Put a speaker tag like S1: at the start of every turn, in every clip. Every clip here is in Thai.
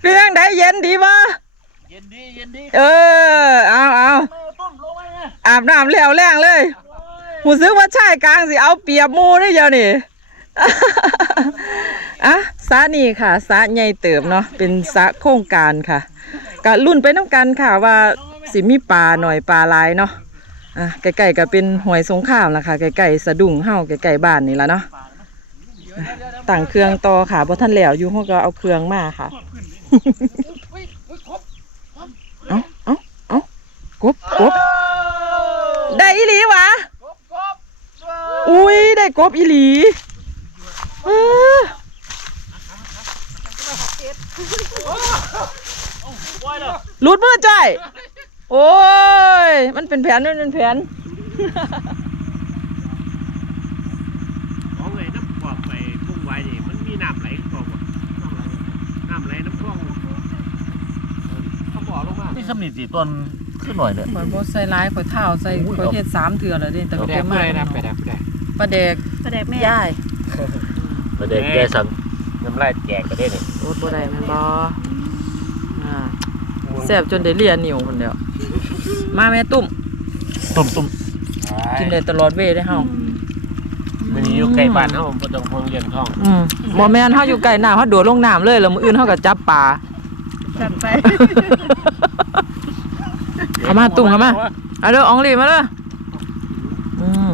S1: เพียงได้เย็นดีบ่
S2: เย็นดีเย็นดี
S1: เออเอาเอา
S2: เออต้มลงไปไง
S1: อาบน้ำแล้วแรงเลยหูซึกว่าชายกลางสิเอาเปรียบหมูได้เดียวนี่อะสระนี่ค่ะสระใหญ่เติบเนาะเป็นสระโครงการค่ะกะรุ่นไปน้ำกันค่ะว่าสิมีปลาหน่อยปลาหลายเนาะอะใกล้ๆก็เป็นหวยสงครามล่ะค่ะใกล้ๆสะดุ้งเฮาใกล้ๆบ้านนี่ละเนาะ อะตั้งเครื่องต่อค่ะเพราะท่านแล้วอยู่เฮาก็เอาเครื่องมาค่ะ เอาเอาเอากบกบได้อีหลีวะ
S2: กบกบเออ
S1: อุ้ยได้กบอีหลีเออ
S2: ปล่อยเลย
S1: หลุดมือจ้อย โอ้ย มันเป็นแผน มันเป็นแผน
S3: ของไอ้น้ำกอกไปพุ่งไว้นี่มันมีน้ำไหลกอกน้ำไหลน้ำคลองเขาบอกลงมา
S2: นี่สำนิทสีต้นขึ้นหน่อยเนี่ย
S1: ข่อยบ่ใส่ร้ายข่อยเท้าใส่ข่อยเฮ็ดสามเถื่อแล้วเด้แต่
S3: ไป
S1: ก็
S3: แด
S1: แก
S3: ก
S1: มา
S3: เลยนะไปแดกไปแดก
S1: ปลาแดก
S4: ประเด็กแม่
S1: ย่าย
S2: ประเด็นแกสัน
S3: น้ำลายแจกก็ได้นี่
S1: โอ้บ่ได้แม่นบ่อ่าแซ่บจนได้เลียนิ้วพุ่นเดียวมาแม่ตุ้ม
S2: ตุ่มตุ่ม
S1: กินได้ตลอดเวได้เฮา
S3: มันอยู่ใกล้บ้านเขาผมต้องพงเรียนคลอง
S1: อืมบ่แม่นเฮาอยู่ใกล้น้ำเฮาโดดลงน้ำเลยแล้วมื้ออื่นเฮาก็จับปลา
S4: จัดไป
S1: เข้ามาตุ้มเข้ามาเอาเด้ออองลีมาเด้ออืม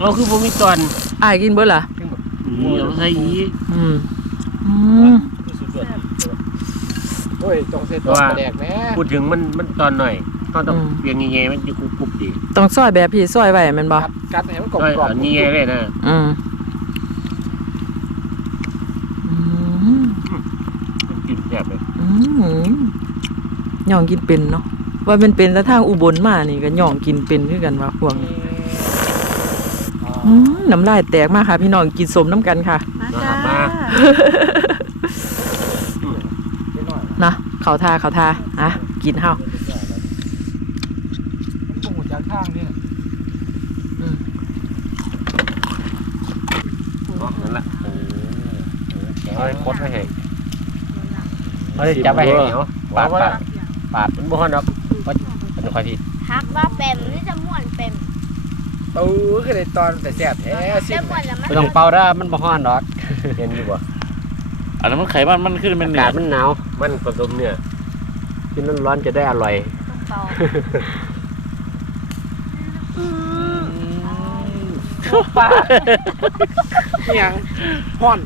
S3: เราคือผมมีตอน
S1: อ้ายกินเบิดล่ะ
S3: นี่เอาใส่ยี
S1: อืมอืม
S5: โอ้ยต้องเสร็จต้องแดกแม่
S3: พูดถึงมันมันตอนหน่อยเขาต้องเพียงงี้มันจะคุบคุบดี
S1: ต้องซอยแบบพี่ซอยไว้แม่นบ่
S5: กัดกัดให้มันกรอบ
S3: ก็
S5: กรอบ
S3: อันนี้เลยนะ
S1: อืมอืม
S3: กินแซ่บเลย
S1: อืมย่องกินเป็นเนาะ ว่าเป็นเป็นแล้วทางอุบลมานี่ก็ย่องกินเป็นคือกันว่าพวกนี้อืมน้ำลายแตกมากค่ะ พี่น้องกินสมน้ำกันค่ะ
S4: มาจ้า
S1: นะเขาทาเขาทาอะกินเฮา
S5: มันปรุงจากข้างนี่
S3: นั่นละเอาไอ้คดไม่ให้
S5: เอาเลยจับไปให้เหนียวปาดปาด
S3: ปาดมันบ่ฮอนดอก มันคอยที
S4: ฮักว่าเป็นนี่จะม่วนเป็น
S5: เออคือในตอนแต่แสบแท้สิ
S4: จะม่วนแล้วมัน
S3: ไม่ต้องเป่าได้มันบ่ฮ้อนดอกเห็นอยู่บ่
S2: อันนั้นมันไขมันมันขึ้นเป็น
S3: อา
S2: เหนี
S3: กาศ
S2: ยว
S3: มันหนาวมันผสมเนี่ยกินร้อนๆจะได้อร่อย
S4: ต้องเป่า
S5: นี่ยังห้อน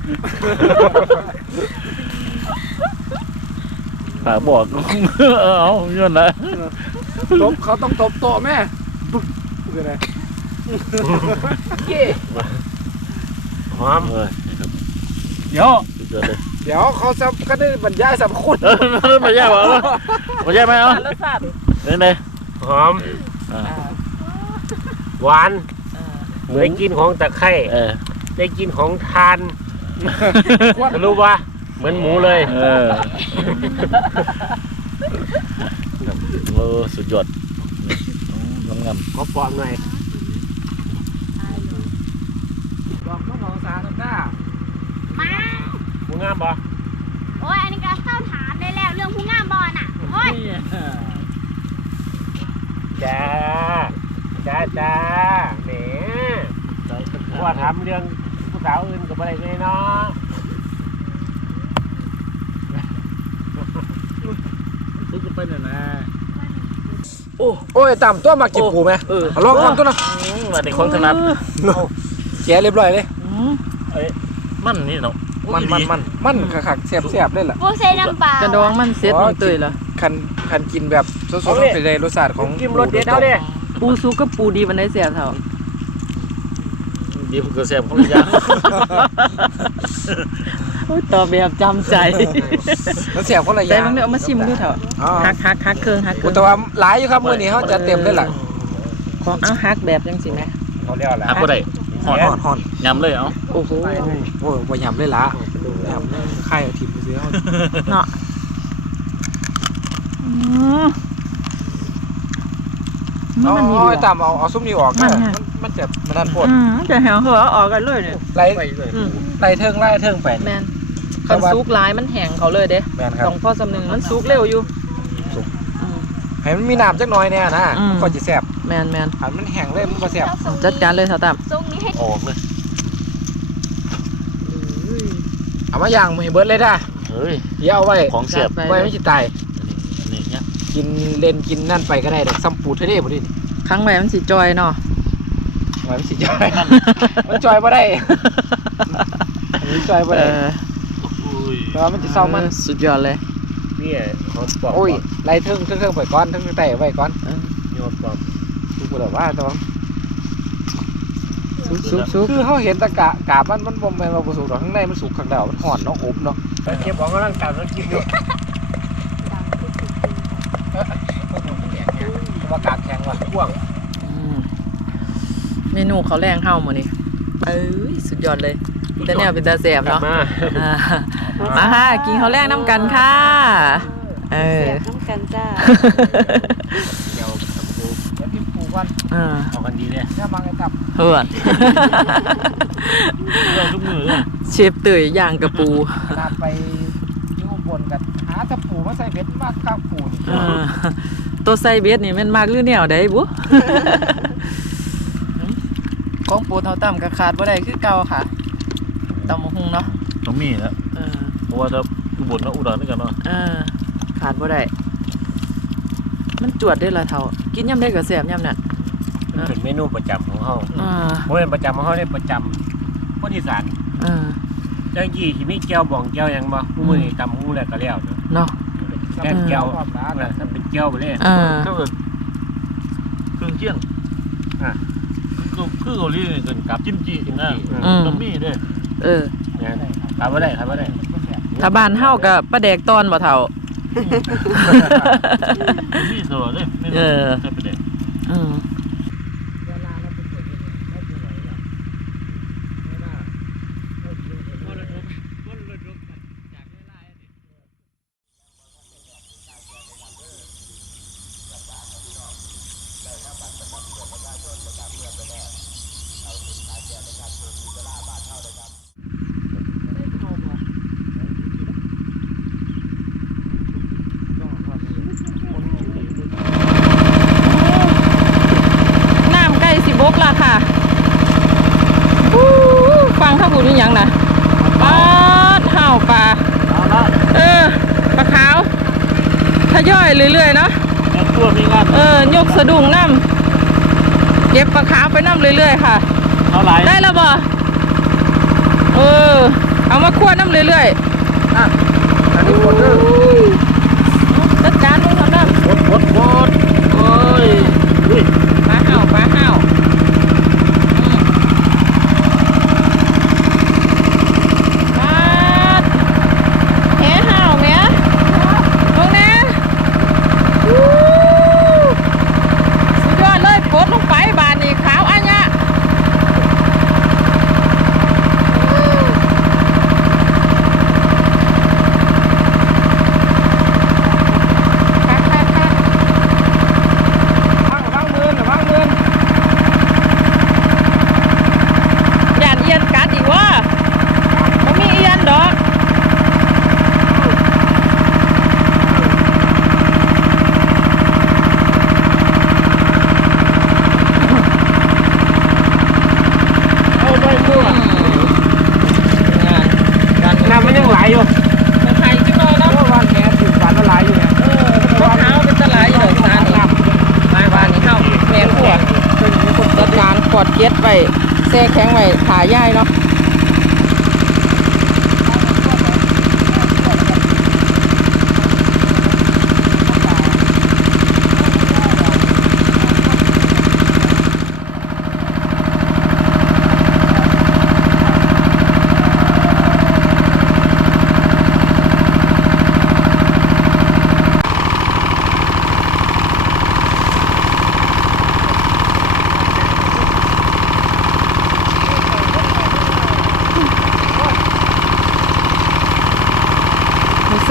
S2: ปากบอก เออเอาย้อนละ
S5: ตบเขาต้องตบโต๊ะแม่ปุ๊บคืออะไรเย่
S3: หอม
S2: เออเดี๋ยวสุดยอดเลย
S5: เดี๋ยวเขาจะก็ได้บรรยายสรรพคุณ
S2: เออมาแย่บ่มาแย่ไหมเอา
S1: รสชาติ
S2: เดี๋ยวไหน
S3: หอมหวานได้กินของตะไคร้
S2: เออ
S3: ได้กินของทานรู้ว่าเหมือนหมูเลย
S2: เออโอ้สุดยอดงามงาม
S3: ขอปอมหน่อย
S5: ดอกมะนาวสาน้ำหน้า
S4: มา
S3: หมูงามบ่
S4: โอ้ยอันนี้ก็เข้าถามได้แล้วเรื่องผู้งามบอลน่ะโอ้ย
S3: จ้าจ้าจ้าแหมว่าทำเรื่องผู้สาวอื่นกับอะไรเลยเนาะ
S2: ซื้อไปเนี่ยนะ
S5: โอ้ยตามตัวมากินปูไหม
S1: เออ
S5: เอาลองก่อนตัวนะ
S2: มาในของถนัด
S5: แกะเรียบร้อยเลย
S1: อืม
S2: มันนี่เนาะ
S5: มันมันมันมันขักๆแสบๆเลยล่ะ
S4: โบเซน้ำเปล่าก
S1: ระดองมันเซ็ตมันเตยละ
S5: คันคันกินแบบสดๆมันเป็นเลยรสชาติของ
S3: กิมรสเด็ดเอาเด้
S1: ปูซุกกับปูดีมันได้แซ่บเท่า
S2: ดีผมก็แซ่บคนละอย่าง
S1: โอ้ย ตอบแบบจำใจ
S5: มันแสบคนละอ
S1: แต่
S5: ย่าง
S1: มันเดี๋ยวเอามาชิมดูเถอะ
S5: อ๋อ
S1: ฮักฮักฮักเครื่องฮักเครื่อง
S5: แต่ว่าหลายอยู่ครับมื้อนี้เขาจะเต็มเลยล่ะ
S1: ของเอาฮักแบบจังสิแม่
S3: เขาเรียกอะไร
S2: หักบ่ได้หอน
S5: ฮอนฮอน
S2: ยำเลยเอ้า
S1: โอ้โห
S5: โอ้ยบ่ยำเลยล่ะยำไข่เอาถิ่มไปซื้อเอา
S1: เนาะอืม
S5: เอา
S1: มันมี
S5: เอา
S1: เหลื
S5: ไอ้
S1: อ
S5: ตามเอาเอาซุ้มนี้ออก
S1: มัน
S5: นะ
S1: ฮะ
S5: มันมันจะมันดันปวด
S1: อืมจะแหวเหอออกกันเลยเนี่ย
S5: ไหล
S3: ไปเลย
S1: อืม
S5: ไหลเทิงไหลเทิงไป
S1: แมน คันซุกหลายมันแห้งเขาเลยเด้
S5: แมนครับ
S1: ต้องพ่อสำนึงมันซุกเร็วอยู่
S5: ซุก
S1: อืม
S5: ให้มันมีน้ำจักหน่อยเนี่ยนะ
S1: อืม
S5: ก็จะแซ่บ
S1: แมนแมน
S5: หันมันแห้งเลยมันก็แซ่บ
S1: จัดการเลยเท่าตาม
S4: ทรงนี้ให้
S2: ออกเลย
S5: เอามาย่างมือให้เบิร์ดเลยนะ
S2: เฮ้ย
S5: อย่าเอาไว้
S2: ของเสียบ
S1: ไป
S5: ไว้ไม่จิตาย
S2: อันนี้เนี่ย
S5: กินเล่นกินนั่นไปก็ได้แต่ซัมปูทะเลบ่ดิ
S1: ครั้งแรกมันสิจอยเนาะ
S5: ไว้มันสิจอย มันจอยบ่ได้มันจอยบ่
S1: เอ
S5: ได้
S1: อ
S2: อุ้ย
S5: แต่ว่ามันจะเศร้ามัน
S1: สุดยอดเลย
S3: เนี่ยหอมปลอม
S5: โอ้ยไล่เทิงเทิงเทิงไปก่อนเทิงไต่ไว้ก่อน
S3: หอมปลอม
S5: ทุกคนว่าแต่ว่า
S1: ซุกซุกซุก
S5: คือเขาเห็นแตะกะกาบมันมันบ่แม่นว่าบ่สุกหรอกข้างในมันสุกข้างนอกมันห่อนเนาะอบเนาะ
S3: เก็บของกำลังการแล้วกินอยู่
S5: ว่ากาบแข็งว่ะพ่วง
S1: อืมเมนูเขาวแรงเฮ้าหมดนี่เอ้ยสุดยอดเลย แต่แนวเป็นตาแสบ
S3: กลับ
S1: เนาะ
S3: มา
S1: อ่ามาค่ะ กินข้าวแรงน้ำกันค่ะ เออ
S6: น้ำกันจ้า
S3: เดี๋ยวทำปู
S5: เดี๋ยวพี่ปูก่อน
S1: เออ
S3: เอากันดีเลย
S5: เนี่ยมาไงตับ
S1: เหือด
S2: เราทุกมือเลย
S1: เชฟเตยย่างกระปู
S5: ขนาดไปอยู่อุบนกันหาแตะปูมาใส่เบ็ดมากข้าวปูนี่
S1: เออตัวไซเบสนี่แมันมากหรือแนวใดบุของปูเท่าต่ำกับขาดบ่ได้คือเก่าค่ะ ตำมะฮุงเนาะ
S2: ต้องมีแล้ว
S1: เออ
S2: เพราะว่าจะอุบลแล้วอุดรด้วยกันเนาะ
S1: เออขาดบ่ได้ มันจวดได้อละเท่ากินย่ำได้ก็แซ่บย่ำนั่น
S3: มันเป็นเมนูประจำของเขา
S1: อ่า
S3: เพราะเป็นประจำของเขาได้ประจำคนอีสาน
S1: เออ
S3: เจ้ายี่ที่มีแก้วบองแก้วหยังบ่ผู้มือนี่ตำหูแล้วก็แล้วเนาะ
S1: เนาะ
S3: แก้วแก้ว
S5: ความร้าน
S3: นั่นเป็นแก้วไปเลย
S1: อ่า
S2: ก็เป็นเครื่องเคียง
S3: อะ
S2: คือคือเกาหลีนี่เป็นกับจิ้มจีนะ
S1: อืม
S2: ต้องมีด้วย
S1: เออ
S3: เนี่ยทำไม่ได้ทำไม่ได้
S1: ถ้าบ้านเฮากับปลาแดกตอนบ่เท่า
S2: ต้องมีตลอดเลยไม่
S1: เออ
S2: ใช่ประเด็น
S1: อืมน้ำใกล้สิบกและค่ะอู้ฟังถ้าพูดนี่ยังนะปลาดห่าวปลา
S2: เอาละ
S1: เออปลาขาวท ยอยเรื่อยๆเนาะ
S2: แม่ตัวมีงาน
S1: เออยกสะดุ้งน้ำเก็บปลาขาวไปน้ำเรื่อยๆค่ะ
S2: เท่าไหร่
S1: ได้แล้วบ่เออเอามาคั่วน้ำเรื่อย
S5: อะอันนี้หมดเด้อ
S1: ๆจัดการลงทำน้ำ
S2: วดวดวดโอ้ยอุ้ย
S1: ปลาห่าวปลาห่าวปลาแหห่าวแหม่ลงแน่อู้สุดยอดเลยปลดลงไปบานนี่ขาวอันยะคักคักคัก
S5: วางวางมือน่ะวางมือ
S1: ย่านเอียนกัดอีกว่าบ่มีเอียนดอก
S3: เอาไปมั่ว
S1: งานการ
S3: น้ำมันยังไหลอยู่
S1: มันไทยจังเลยเนาะ
S5: เพราะว่าแหนถือฝันละลายอยู่เนี่ย
S1: เออมะพร้าวเป็นตลาดอยู่ดอกซานี่มาบ้านนี้เข้าแม่ขัวจัดการกอดเก็ดไว้ ข็งไว้ขาย่ายเนาะ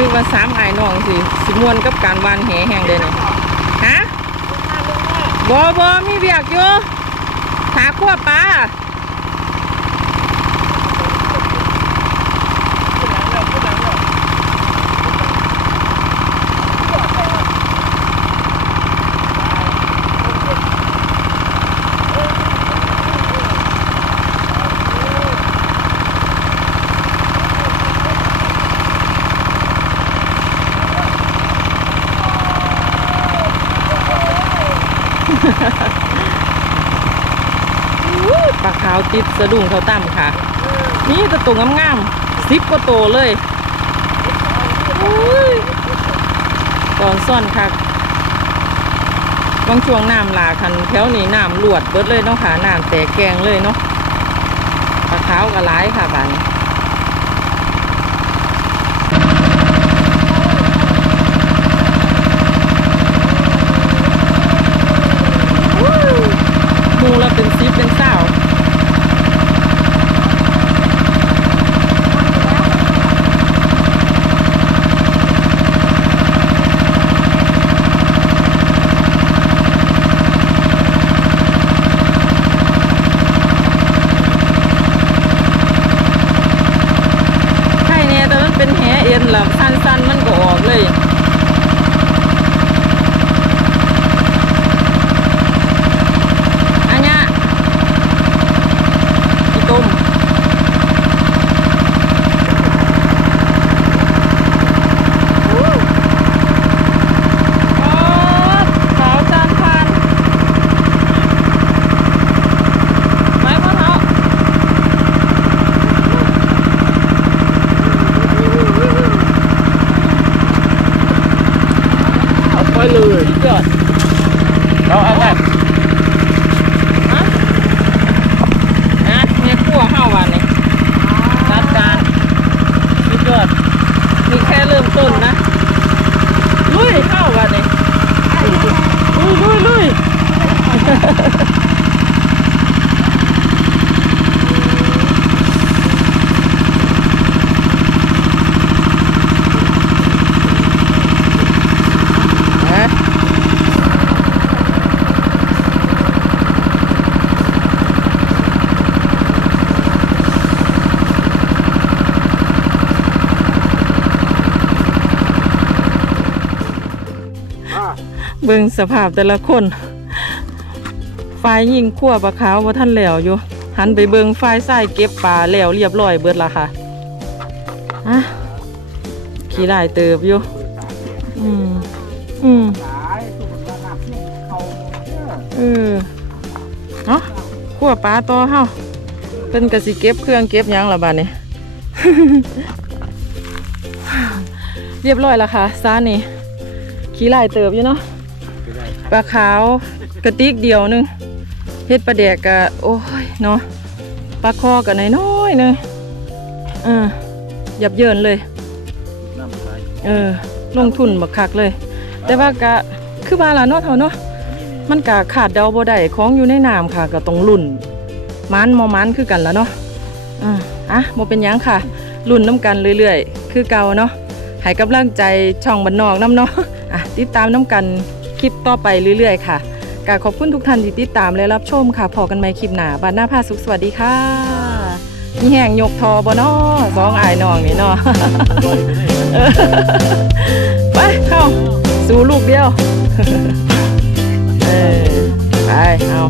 S1: ซื้อมาสามไอ้น้องสิสิมวนกับการวานแหแห่งเด่นฮะบอบอมีเบียกอยู่ถาขั้วปลา อู้ปลาขาว ติดสะดุ้งเขาตั้มค่ะ นี่ตะตุ่งงามๆสิบกว่าโตวเลยอุ้ยตอนซ่อนค่ะบางช่วงน้ำหลากคันแถวนี้น้ำหลวดเบิดเลยเนาะค่ะน้ำแตกแกงเลยเนาะปลาขาวก็ร้ายค่ะบานนี้อู้หมูละเป็นซิปเป็นเศร้า เบิ่งสภาพแต่ละคนฝ่ายยิงขั้วปลาขาวว่าท่านแล้วอยู่ หันไปเบิ่งฝ่ายใส่เก็บปลาแล้วเรียบร้อยเบิดละค่ะอะขี้ลายเติบอยู่ อืม อืม
S5: เอ
S1: อเนาะขั้วปลาต่อเฮาเป็นกสิเก็บเครื่องเก็บยังละบาดนี้เรียบร้อยแล้วค่ะซานี่ขี้ลายเติบอยู่เนาะ ปลาขาวกระติกเดียวนึงเฮ็ดปลาแดกกะโอ้ยเนาะปลาคอกับน้อยๆนึงเออหยับเยินเลยเออลงทุนบักคักเลย แต่ว่ากะคือว่าล่ะเนาะเท่าเนาะมันกะขาดเดาบ่ได้ของอยู่ในน้ำค่ะก็ต้องลุ่นมันมอมันคือกันละเนาะอ่าอะบ่เป็นยังค่ะลุ่นน้ำกันเรื่อยๆ คือเก่าเนาะให้กำลังใจช่องบันนอกน้ำเนาะอะติดตามน้ำกัน คลิปต่อไปเรื่อยๆค่ะกาขอบคุณทุกท่านที่ติดตามและรับชมค่ะพอกันใหม่คลิปหน้าบานหน้าพาสุขสวัสดีค่ะมีแห่งยกทอบ่เนาะสองอายน้องนี่เนาะเออไปเข้าสู่ลูกเดียวเออไปเอา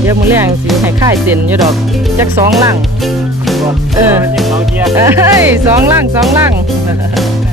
S1: เดี๋ยวมือแรงสิให้ค่ายเส้นอยู่ดอกจักสองลังเออ
S3: เขาเยีย
S1: เอ้ยสองลังสองลังเอ